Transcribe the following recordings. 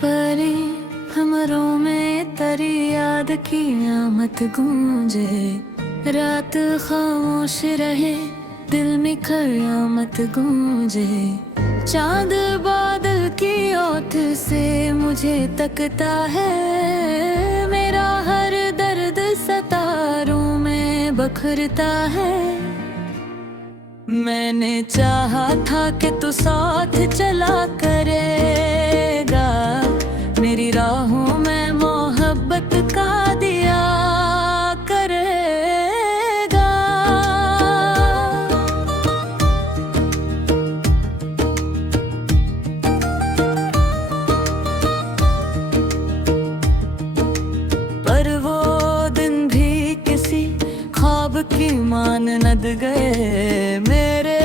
परी हमरों में तेरी याद की आमद गूंजे। रात खामोश रहे दिल में कयामत गूंजे। चांद बादल की ओट से मुझे तकता है। मेरा हर दर्द सितारों में बखरता है। मैंने चाहा था कि तू साथ चला करेगा। मेरी राहों में मोहब्बत का दिया करेगा। पर वो दिन भी किसी ख्वाब की मानद गए। मेरे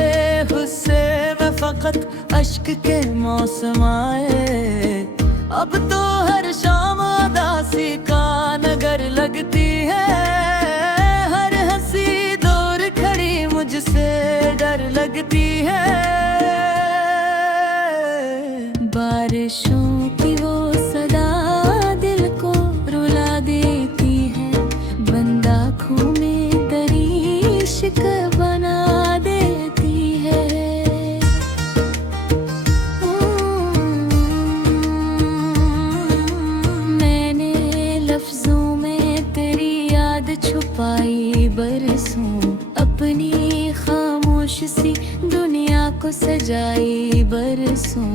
गुस्से में फकत अश्क के मौसम आए। अब तो हर शाम उदासी का नगर लगती है। हर हंसी दूर खड़ी मुझसे डर लगती है। बारिशों की वो सदा दिल को रुला देती है। बंद आँखों में दरी इश्क बना देती है। मैंने लफ्जों में तेरी याद छुपाई बरसों। अपनी खामोश सी दुनिया को सजाई बरसों।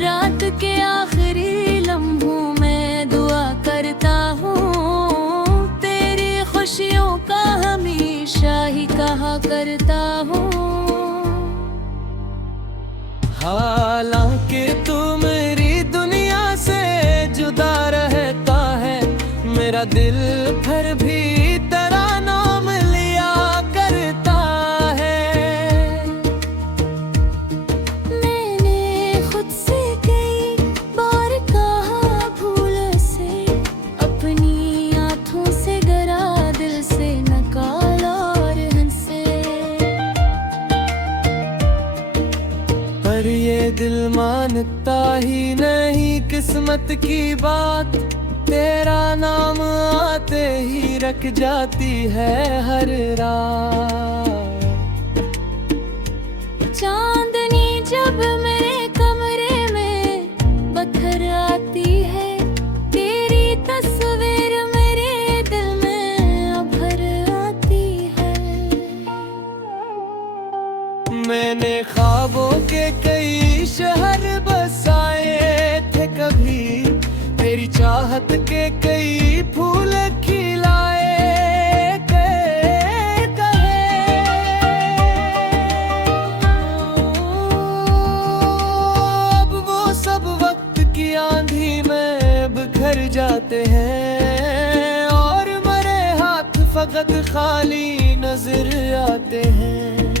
रात के आखिरी लम्हों में दुआ करता हूँ। तेरी खुशियों का हमेशा ही कहा करता हूँ। हालांकि तू मेरी दुनिया से जुदा रहता है। मेरा दिल फिर भी तेरा नाम लिया करता है। मैंने खुद से कई बार कहा भूल से। अपनी आँखों से डरा दिल से नकाला और हंसे। पर ये दिल मानता ही नहीं किस्मत की बात। तेरा नाम आते ही रख जाती है हर रात। चांदनी जब मेरे कमरे में बखर आती है। तेरी तस्वीर मेरे दिल में उभर आती है। मैंने ख्वाबों के कई शहर बसाए थे कभी। तेरी चाहत के कई फूल खिलाए कहे। अब वो सब वक्त की आंधी में बिखर जाते हैं। और मरे हाथ फकत खाली नजर आते हैं।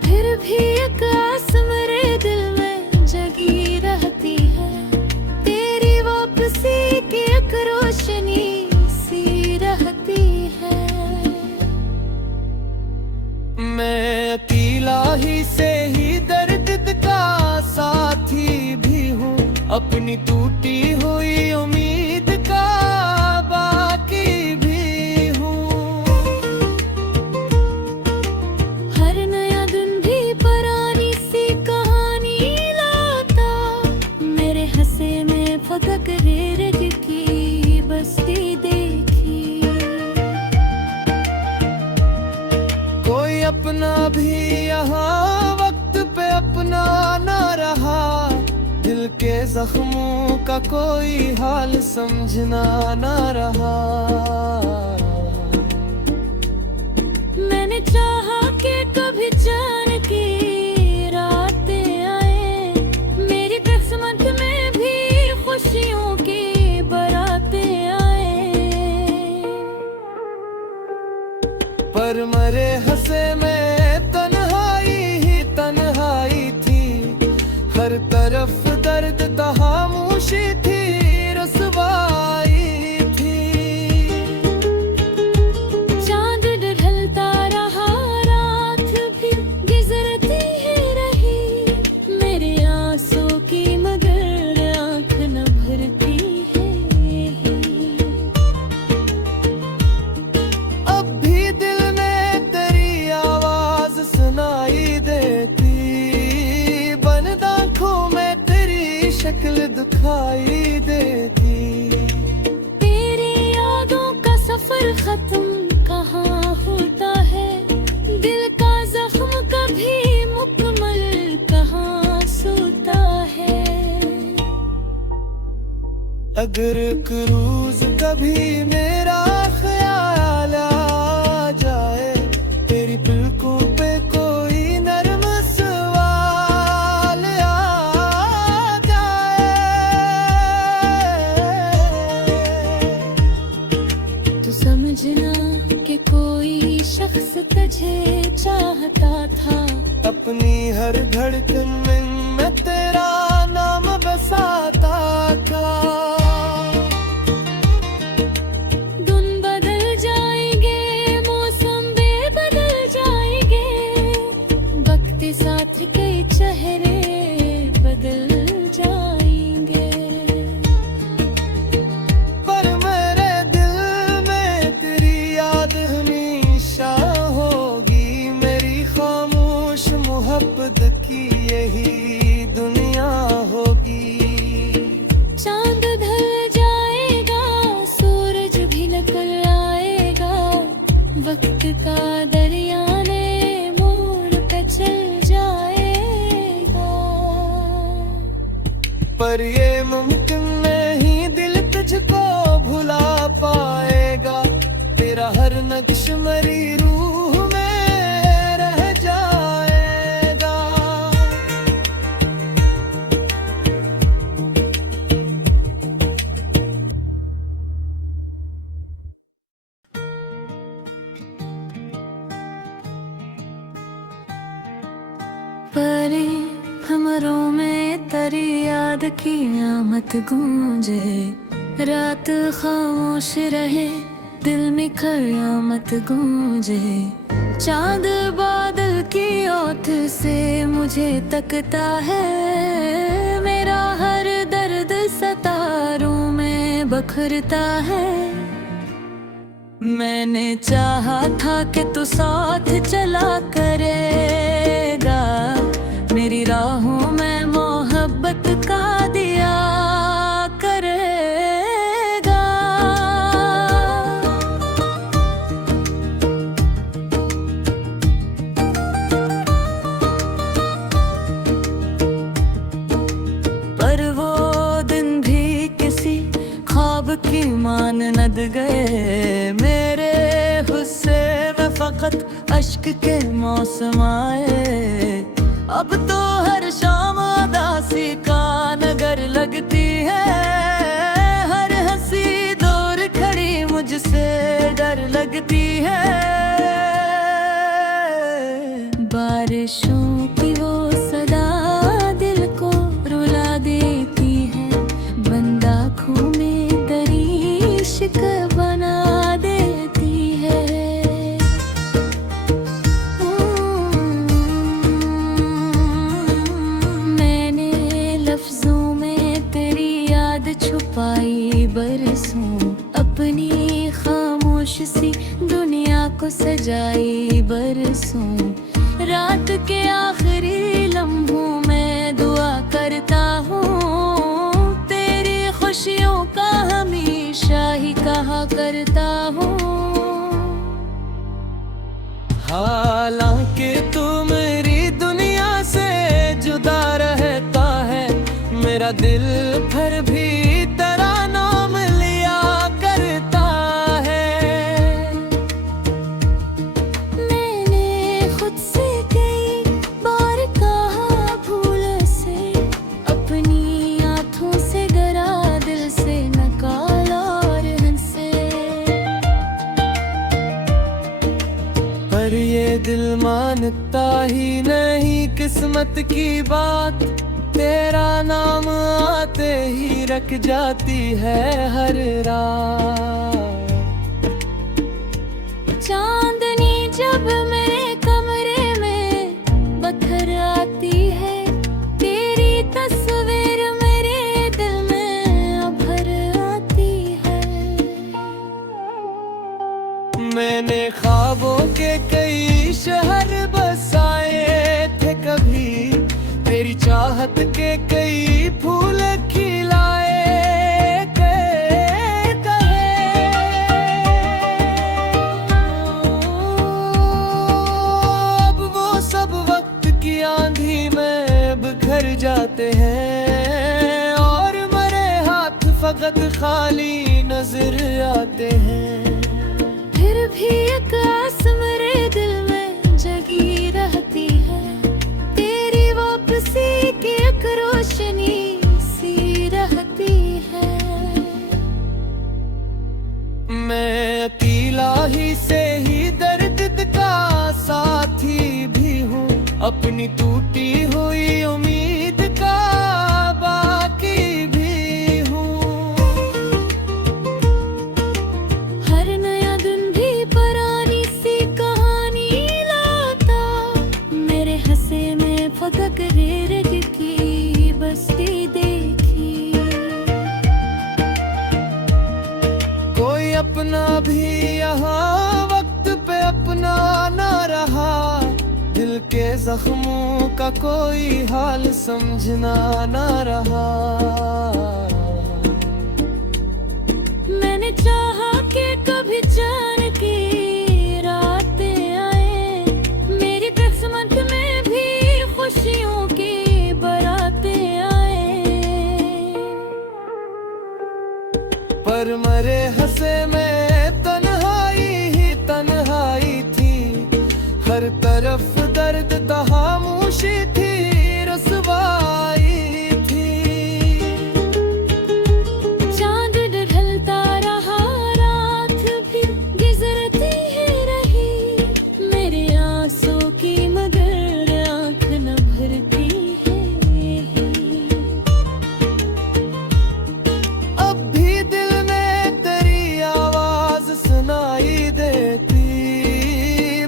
फिर भी एक आस मेरे दिल में जगी रहती है। तेरी वापसी की एक रोशनी सी रहती है। मैं अकेला ही से ही दर्द का साथी भी हूँ। अपनी टूटी हुई उम्मीद का बाकी भी हूँ। हर नया दिन भी पुरानी सी कहानी लाता। मेरे हंसे में फकक रेरग की बस्ती देखी। कोई अपना भी यहाँ वक्त पे अपना ना रहा। दिल के जख्मों का कोई हाल समझना ना रहा। मैंने चाहा कि कभी जान की रातें आए। मेरी किस्मत में भी खुशियों की बारातें आए। पर मरे हंसे में तन्हाई ही तन्हाई थी। हर तरफ दर्द तहामूशी थी रसवाई थी। चांद ढलता रहा रात भी गुजरती ही रही। मेरे आंसू की मगर आंख न भर दिखाई देती। तेरी यादों का सफर खत्म कहाँ होता है, दिल का जख्म कभी मुकम्मल कहाँ सोता है। अगर क्रूज कभी मेरा ख्याल आ जाए, तेरी पलकों पे कोई नरम सवाल आ जाए, तो समझना कि कोई शख्स तुझे चाहता था। अपनी हर धड़कन में मैं तेरा नाम बसाता था। दिन बदल जाएंगे, मौसम भी बदल जाएंगे, वक्त के साथ कई चेहरे बदल जाएंगे। पर मेरे दिल में तेरी याद हमेशा होगी, मेरी खामोश मोहब्बत की यही दुनिया होगी। चांद ढल जाएगा, सूरज भी निकल आएगा, वक्त का दरिया ने मोड़ पे चल जाएगा। पर ये मुमकिन नहीं, दिल तुझको भुला पाएगा, तेरा हर नक्श मेरी रूह में रह जाएगा। परे हमरों में तेरी याद की आमद गूंजे, रात खामोश रहे, दिल में कयामत गूंजे। चांद बादल की ओट से मुझे तकता है, मेरा हर दर्द सितारों में बखरता है। मैंने चाहा था कि तू साथ चला करेगा, मेरी राहों में मोहब्बत का दिया करेगा। पर वो दिन भी किसी ख्वाब की मानद गए, मेरे गुस्से में फकत अश्क के मौसम आए। अब तो हर शाम उदासी का नगर लगती है, हर हंसी दूर खड़ी मुझसे डर लगती है। बारिशों की वो सदा दिल को रुला देती है, बंद आँखों में दरी इश्क बना देती है। मैंने लफ्जों में तेरी याद छुपाई बरसों, अपनी खामोश सी दुनिया को सजाई बरसों। रात के आखिरी लम्हों में दुआ करता हूँ, तेरी खुशियों का हमेशा ही कहा करता हूँ। हालांकि तू मेरी दुनिया से जुदा रहता है, मेरा दिल भर भी तेरा नाम लिया करता है। मैंने खुद से कई बार कहा भूल से, अपनी आँखों से डरा, दिल से नकाला और हंसे। पर ये दिल मानता ही नहीं किस्मत की बात, तेरा नाम आते ही रख जाती है हर रात। चांदनी जब मेरे कमरे में बखर आती है, तेरी तस्वीर मेरे दिल में अभर आती है। मैंने ख्वाबों के कई शहर बसाए थे कभी, तेरी चाहत के कई फूल खिलाए बिखर जाते हैं और मरे हाथ फकत खाली नजर आते हैं। फिर भी एक आस मेरे दिल में जगी रहती है, तेरी वापसी की एक रोशनी सी रहती है। मैं अकेला ही से ही दर्द का साथी भी हूँ, अपनी टूटी हुई उम्मीद का बाकी भी हूँ। हर नया दिन भी पुरानी सी कहानी लाता, मेरे हंसे में फकत रेर की बस्ती देखी। कोई अपना भी यहाँ वक्त पे अपना ना रहा, दिल के जख्मों का कोई हाल समझना ना रहा। मैंने चाहा कि कभी चैन की रातें आए, मेरी किस्मत में भी खुशियों की बारातें आए। पर मरे हंसे में तन्हाई ही तन्हाई थी, हर तरफ दर्द तहामूशी थी, रसवाई थी। चांद ढलता रहा, रात भी गुजरती ही रही, मेरे आंसू की मगर आंख न भरती है। अब भी दिल में तेरी आवाज सुनाई देती,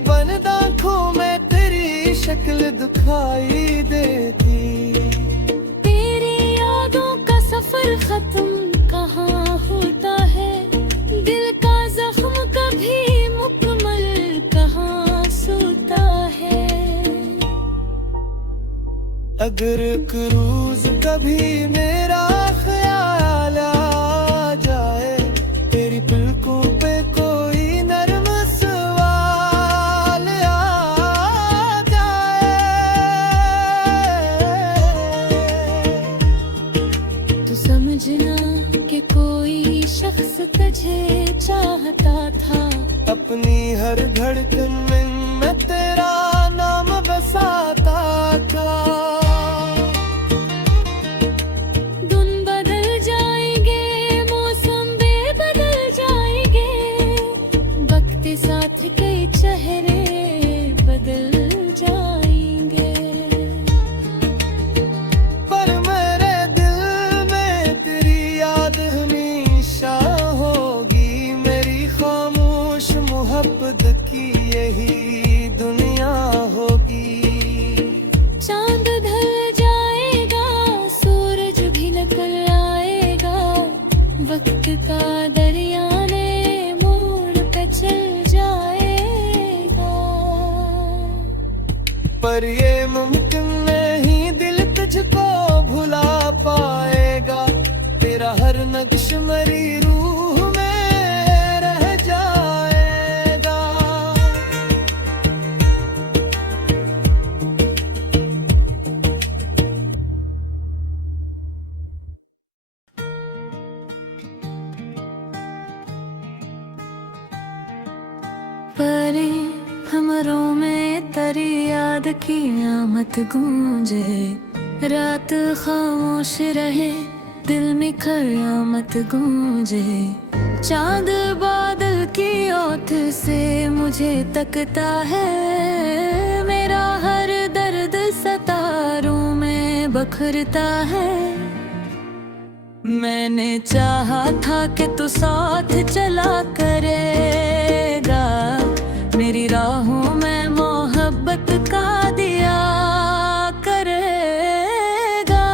बंद आँखों में तेरी शक्ल दिखाई देती। तेरी यादों का सफर खत्म कहाँ होता है, दिल का जख्म कभी मुकम्मल कहाँ सोता है। अगर एक रोज कभी मेरा ख्याल आ जाए, तेरी पलकों पे कोई नरम सवाल आ जाए, तो समझना कि कोई शख्स तुझे चाहता था, अपनी हर धड़कन में मैं तेरा नाम बसाता था। दिन बदल जाएंगे, मौसम भी बदल जाएंगे, वक्त के साथ कई चेहरे बदल जाएंगे। पर मेरे दिल में तेरी याद हमेशा होगी, मेरी खामोश मोहब्बत की यही दुनिया होगी। चांद ढल जाएगा, सूरज भी निकल आएगा, वक्त का दरिया ने मोड़ पे चल जाएगा। पर ये मुमकिन नहीं, दिल तुझको भुला पाएगा, तेरा हर नक्श मेरी रूह में रह जाएगा। परे हमरों में तेरी याद की आमद गूंजे, रात खामोश रहे, दिल में कयामत गूंजे। चांद बादल की ओट से मुझे तकता है, मेरा हर दर्द सितारों में बखरता है। मैंने चाहा था कि तू साथ चला करेगा, मेरी राहों में मोहब्बत का दिया करेगा।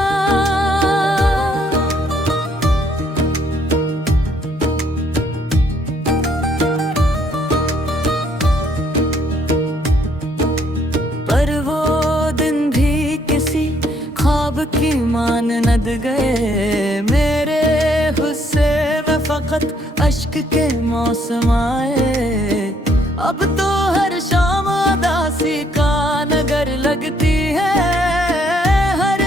पर वो दिन भी किसी ख्वाब की मानद गए, मेरे गुस्से में फकत अश्क के मौसम आए। अब तो हर शाम उदासी का नगर लगती है, हर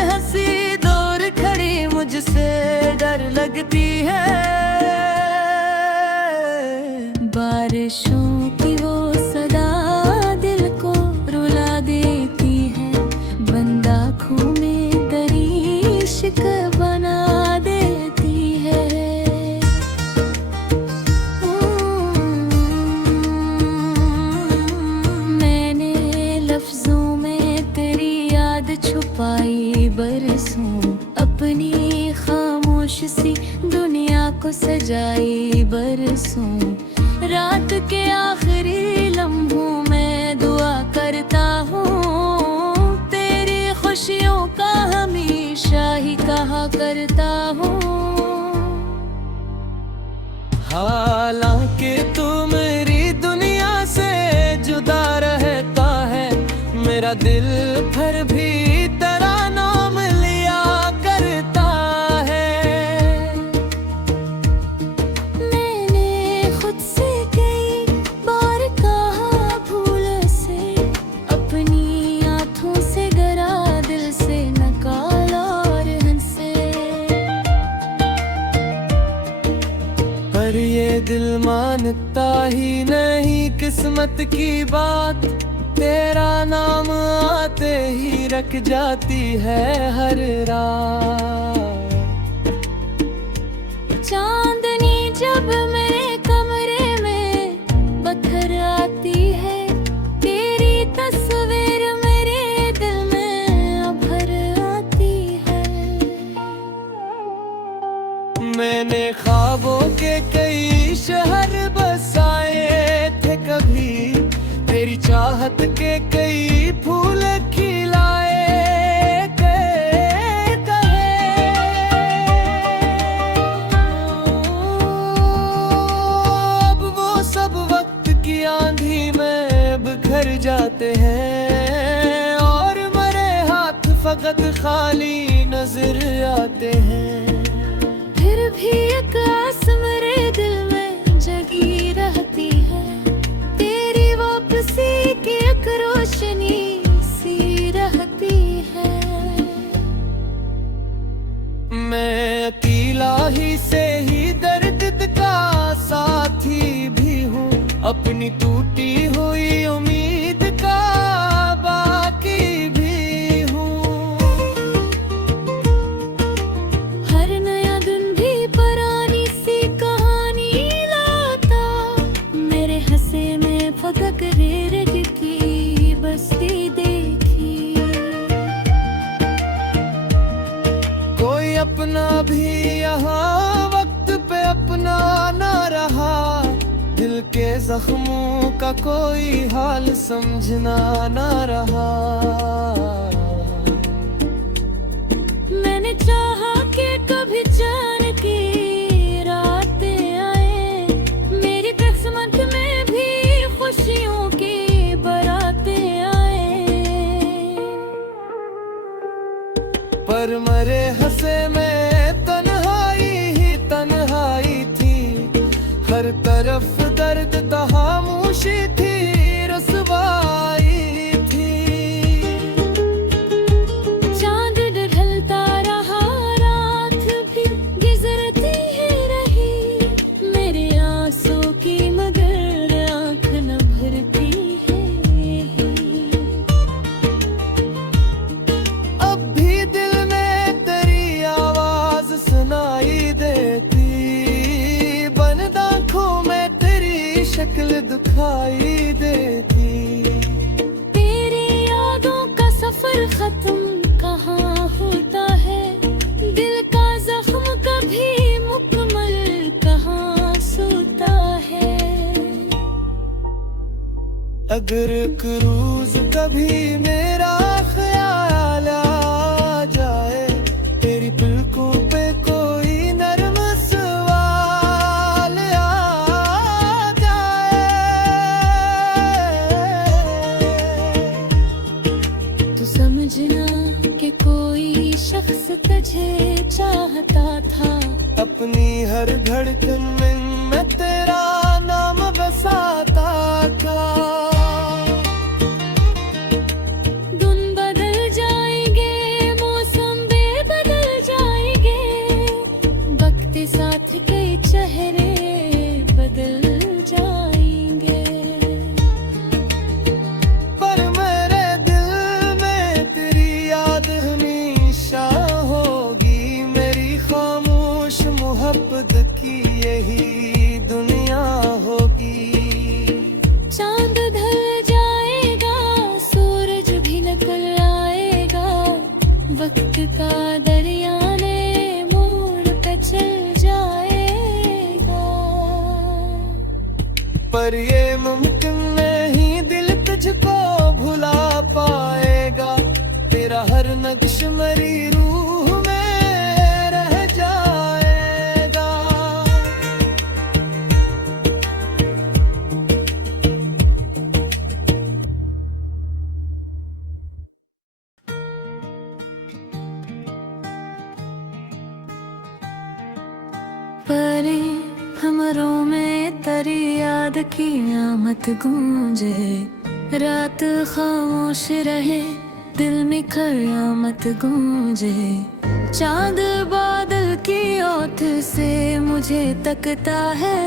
सजाई बरसों, रात के आखिरी लम्हों में दुआ करता हूँ, तेरी खुशियों का हमेशा ही कहा करता हूँ। हालांकि तू मेरी दुनिया से जुदा रहता है, मेरा दिल भर भी तेरा नाम लिया करता है। मैंने खुद से कई बार कहा भूल से, अपनी आँखों से गरा दिल से नकाला और हंसे, पर ये दिल मानता ही नहीं किस्मत की बात, तेरा नाम आते ही रख जाती है हर रात। चांदनी जब मेरे कमरे में बखर आती है, तेरी तस्वीर मेरे दिल में उभर आती है। मैंने ख्वाबों के कई शहर बसाए थे कभी, तेरी चाहत के कई फूल खिलाए कहे। अब वो सब वक्त की आंधी में बिखर जाते हैं, और मरे हाथ फकत खाली नजर आते हैं। फिर भी एक आस मेरे दिल में जगी रहती है, तेरी वापसी की एक रोशनी सी रहती है। मैं अकेला ही से ही दर्द का साथी भी हूँ, अपनी टूटी हुई उम्मीद का बाकी भी हूँ। हर नया दिन भी पुरानी सी कहानी लाता, मेरे हंसे में फकक रेरग की बस्ती देखी। कोई अपना भी यहाँ वक्त पे अपना ना रहा, दिल के जख्मों का कोई हाल समझना ना रहा। मैंने चाहा कि कभी चैन की रातें आए, मेरी किस्मत में भी खुशियों की बारातें आए, पर मरे हंसे में तन्हाई ही तन्हाई थी, हर तरफ दर्द तहामूशी थी, रसवाई थी। चांद ढलता रहा, रात भी गुजरती ही रही, मेरे आंसू की मगर आंख न भरती है। अब भी दिल में तेरी आवाज सुनाई देती, बंद आँखों में तेरी शक्ल दिखाई देती। तेरी यादों का सफर खत्म कहाँ होता है, दिल का जख्म कभी मुकम्मल कहाँ सोता है। अगर एक रोज कभी मेरा ख्याल आ जाए, तेरी पलकों पे कोई नरम सवाल आ जाए, तो समझना कि कोई शख्स तुझे चाहता था, अपनी हर धड़कन में मैं तेरा नाम बसाता था। दिन बदल जाएंगे, मौसम भी बदल जाएंगे, वक्त के साथ कई चेहरे बदल जाएंगे, पर मेरे दिल में तेरी याद हमेशा होगी, मेरी खामोश मोहब्बत की यही दुनिया होगी। चांद ढल जाएगा, सूरज भी निकल आएगा, वक्त का दरिया ने मोड़ पे चल जाएगा। पर ये मुमकिन नहीं, दिल तुझको भुला पाएगा। तेरा हर नक्श मरी रूह में रह जाएगा। परे हमरों में तेरी याद की आमद गूंजे, रात खामोश रहे दिल में कयामत गूंजे। चांद बादल की ओट से मुझे तकता है,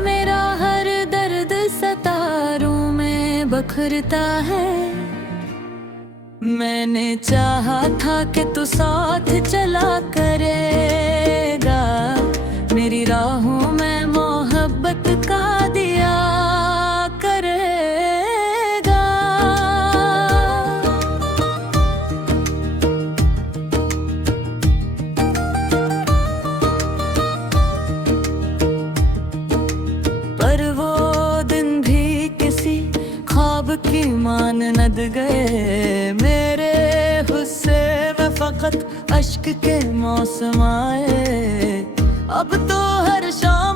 मेरा हर दर्द सितारों में बखरता है। मैंने चाहा था कि तू साथ चला करेगा, मेरी राहों में मोहब्बत का दिया करेगा। पर वो दिन भी किसी ख्वाब की मानद गए, मेरे गुस्से में फकत अश्क के मौसम आए। अब तो हर शाम